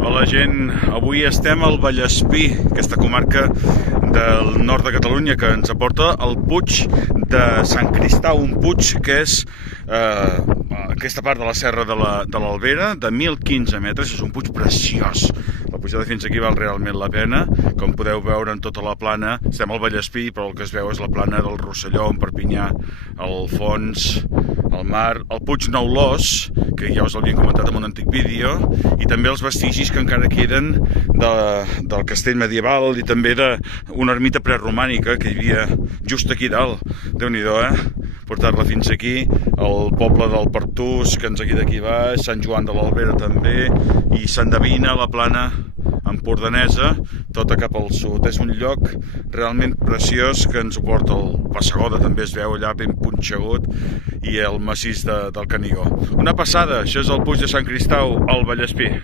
Hola gent, avui estem al Vallespir, aquesta comarca del nord de Catalunya que ens aporta el Puig de Sant Cristau, un puig que és aquesta part de la serra de l'Albera, de 1.015 metres, és un puig preciós. La pujada fins aquí val realment la pena, com podeu veure en tota la plana. Estem al Vallespir, però el que es veu és la plana del Rosselló, en Perpinyà, al fons, el mar, el Puig Nou Los, que ja us l'havia comentat en un antic vídeo, i també els vestigis que encara queden del castell medieval i també d'una ermita preromànica que hi havia just aquí dalt. Déu-n'hi-do, portar-la fins aquí, el poble del Pertús, que ens queda aquí baix, Sant Joan de l'Albera també, i s'endevina la plana empordanesa, tota cap al sud. És un lloc realment preciós que ens ho porta el Bassegoda, també es veu allà ben punxegut, i el massís del Canigó. Una passada, això és el Puig de Sant Cristau, al Vallespir.